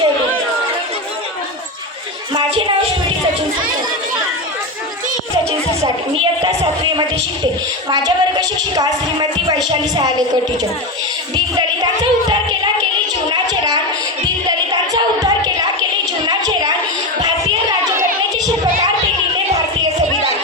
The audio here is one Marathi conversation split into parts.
जय भीम. माझे नाव श्रुती सचिन सिरसाट. मी इयत्ता 7वी मध्ये शिकते. माझ्या वर्ग शिक्षिका श्रीमती वैशाली सहालेकर टीचर. दीनदलितांचा उद्धार केला, केले जीवनाचे रान. दीनदलितांचा उद्धार केला, केले जीवनाचे रान. भारतीय राज्यघटनेचे शिल्पकार ते लिहिले भारतीय संविधान.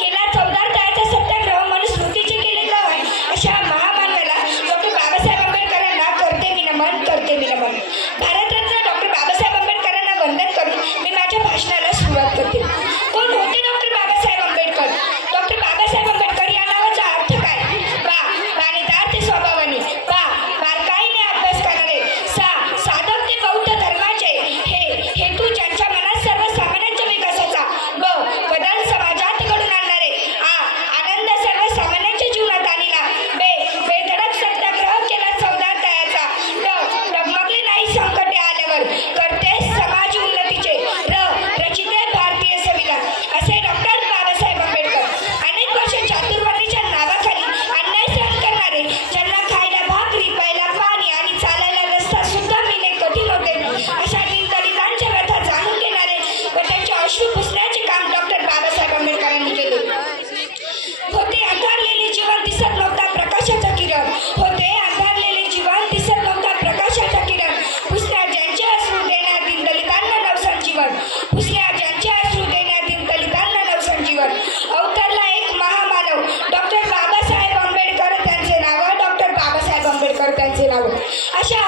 केला चौदार तळ्याचा सत्याग्रह, मनुस्मृतीचे केले ग्रहण. अशा महामानवाला डॉक्टर बाबासाहेब आंबेडकरांना करते मी नमन, करते मी नमन. भारतरत्न डॉक्टर बाबासाहेब आंबेडकरांना वंदन करून मी माझ्या भाषणाला सुरुवात करते. कोण होते डॉक्टर बाबासाहेब आंबेडकर? डॉक्टर बाबासाहेब आंबेडकर या नावाचा अर्थ काय? बाणेदार ते स्वभावाने. बारकाईने अभ्यास करणारे. साधक ते बौद्ध धर्माचे. हेतू ज्यांच्या मनात सर्वसामान्यांच्या विकासाचा. बदल समाजात घडून आणणारे. आनंद सर्वसामान्यांच्या जीवनात आणला. बेधडक सत्याग्रह केला चौदार तळ्याचा. डगमगले नाही संकटे आल्यावर. करते समाज उन्नतीचे. रचिते भारतीय संविधान. असे डॉक्टर बाबासाहेब आंबेडकर. अनेक वर्ष चातुर्वर्णीच्या नावाखाली अन्याय सहन करणारे, ज्यांना खायला भाकरी, प्यायला पाणी आणि चालायला रस्ता सुद्धा मिळणे कठीण होते, अशा दीनदलितांच्या व्यथा जाणून घेणारे व त्यांचे अश्रू पुसण्याचे काम डॉक्टर बाबासाहेब आंबेडकरांनी केले. होते अंधारलेले जीवन, दिसत नव्हता प्रकाशाचा किरण. होते अंधारलेले जीवन, दिसत नव्हता प्रकाशाचा किरण. पुसल्या ज्यांचे अश्रू देण्या दीनदलितांना नवसंजीवन. पुसल्या ज्यांचे अश्रू देण्या दीनदलितांना नवसंजीवन. अवतरला एक महामानव डॉक्टर बाबासाहेब आंबेडकर, त्यांचे नाव डॉक्टर बाबासाहेब आंबेडकर, त्यांचे नाव. अशा